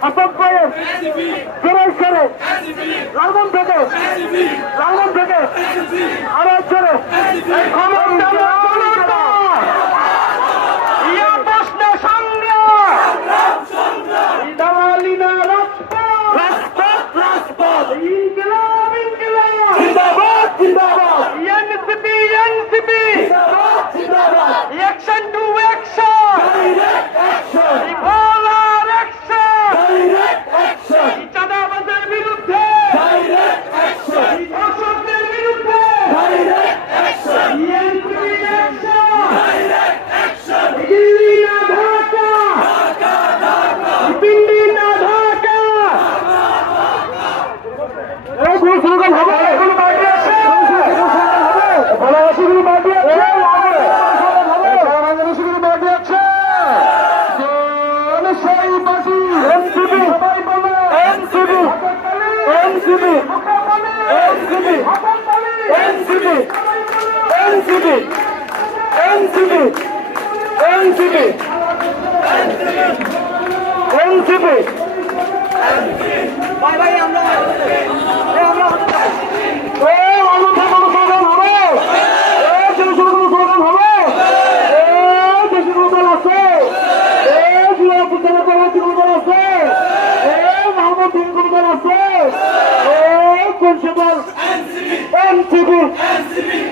হাসান ভাইয়ের জোরে সরে লালমন থেকে আরো জোরে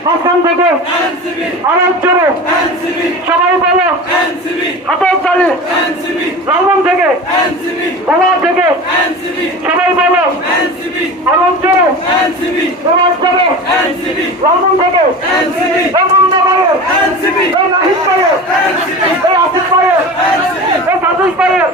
হাসান থেকে আরেক জোরে সবাই বলো হাতের তালি লালমন থেকে গোলা থেকে সবাই বলো আরেক জোরে আরেক জোরে লালমন থেকে এই মুন্না ভাইয়ের এই নাহিদ ভাইয়ের এই আসিফ ভাইয়ের এই সাজুস ভাইয়ের